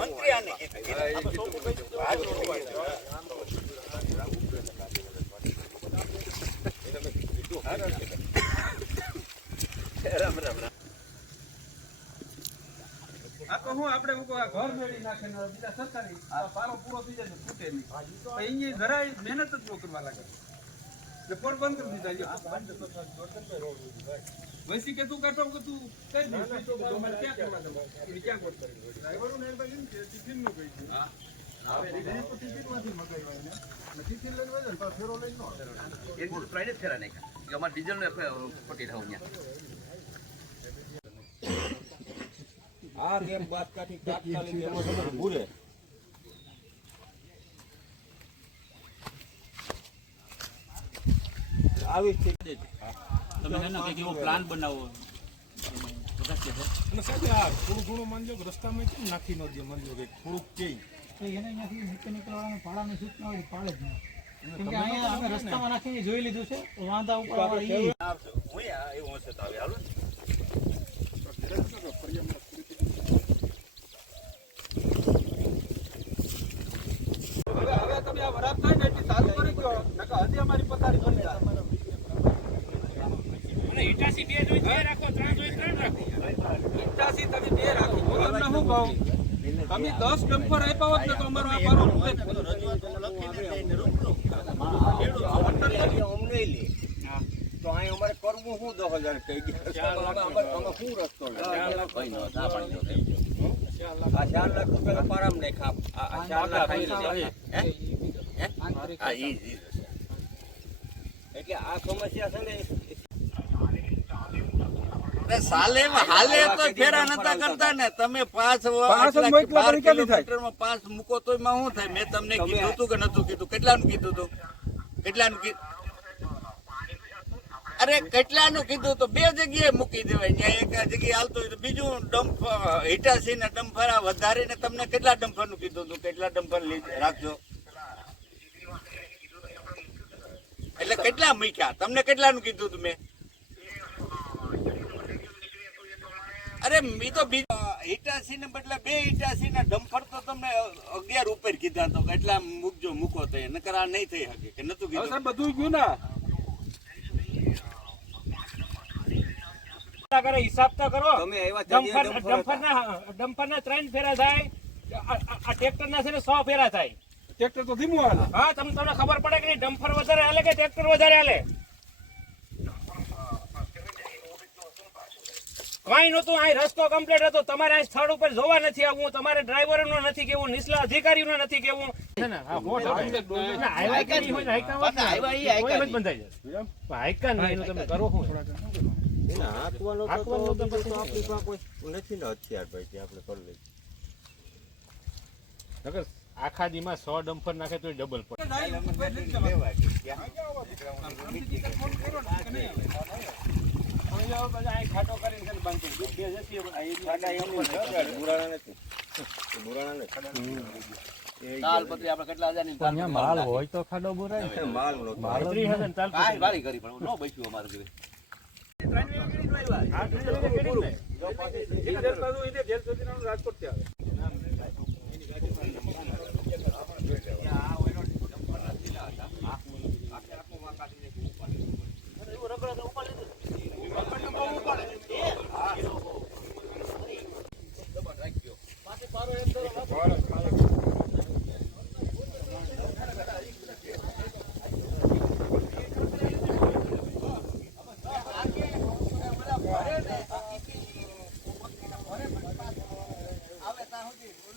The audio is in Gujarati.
મંત્રી આને રામ રામ રામ હું આપણે ઘર મેળવી નાખે બીજા સરકારી પારો પૂરો થઈ જાય ફૂટે નહીં અહીંયા જરાય મહેનત જ ન કરવા લાગે એટલે પોર બંધ કરી દીધા વૈસી કે તું કાઢો કે તું કઈ ક્યાં કરવા દઉં ક્યાં કોટ કરી ડ્રાઈવરો ને ટિફિન નું કહી દઉં ટિફિન માંથી મગાવ્યા ટિફિન લઈને વજન પણ ફેરો લઈને નો એક પ્રાઇવેટ ફેરા નાખ્યા અમારે ડીઝલ ને ખોટી થાવ આ ગેમ બાદ કાઢી તાત્કાલિક એમાં સમજ ભૂરે આવી સ્થિતિ તમે એનો કે કેવો પ્લાન બનાવો અને સાહેબ આ થોડું ઘણું માનજો કે રસ્તામાં કેમ નાખી ન દે માનજો કે થોડુંક કે એને અહીંયાથી નીચે નીકળવાના ભાડાની સૂચના હોય પાડે જ નહીં કેમ કે અહીંયા અમે રસ્તામાં નાખીને જોઈ લીધું છે વાંધા ઉપર એવું હશે તો હાલો હવે તમે આ વરાપ થાય ને એટલી ચાલુ કરી દો નકા હજી અમારી પથારી બની જાય અને ઈટાસી બે જોઈ બે રાખો ત્રણ જોઈ ત્રણ રાખો ઈટાસી તમે બે રાખી હું તમને શું કહું તમે 10 ડમ્પર આપ્યા હોત ને તો અમારો આ પારો તો અહીં અમારે કરવું શું 10,000 કહી ગયા અમે શું રસ્તો આ 4 લાખ રૂપિયા પારામ ને ખા આ 4 લાખ એટલે આ સમસ્યા છે ને સાલે હાલે તો ફેરા નતા કરતા ને તમે 5 કિલોમીટરમાં 5 મૂકો તો એમાં શું થાય મેં તમને કીધું હતું કે નતું કીધું કેટલાનું કીધું હતું કેટલાનું કીધું અરે કેટલાનું કીધું તો બે જગ્યાએ મૂકી દેવાય ત્યાં એક જગ્યાએ હાલતો હોય તો બીજું ડમ્પ હિટાસી ને ડમ્ફર વધારે ને તમને કેટલા ડમ્ફર નું કીધું હતું કેટલા ડમ્ફર રાખજો એટલે કેટલા મૂક્યા તમને કેટલાનું કીધું હતું મેં અરે મી તો હિટાસી ને બદલે 2 હિટાસી ના ડમ્ફર તો તમને 11 ઉપર કીધા તો કેટલા મૂકજો મૂકો તો નકર આ નહીં થઈ શકે કે નતું કીધું બધું ગયું ને હિસાબ તો કરો તમે ડમ્પર ના 3 ફેરા થાય આ ટ્રેક્ટર ના છે ને 100 ફેરા થાય ટ્રેક્ટર તો ધીમું હાલે હા તમને ખબર પડે કે નહીં ડમ્પર વધારે હાલે કે ટ્રેક્ટર વધારે હાલે કઈ નતું આ રસ્તો કમ્પ્લીટ હતો તમારે આ સ્થળ ઉપર જોવા નથી આવવું તમારે ડ્રાઈવર નું નથી કેવું નીચલા અધિકારી નું નથી કેવું આખા દીમાં 100 ડમ્પર નાખે તો ડબલ પડે ખાટો કરીને માલ હોય તો ખાડો બોરાય માલ કરી પણ નો બચ્યું અમારે ઘરે રાજકોટ આવે ત્યાં સુધી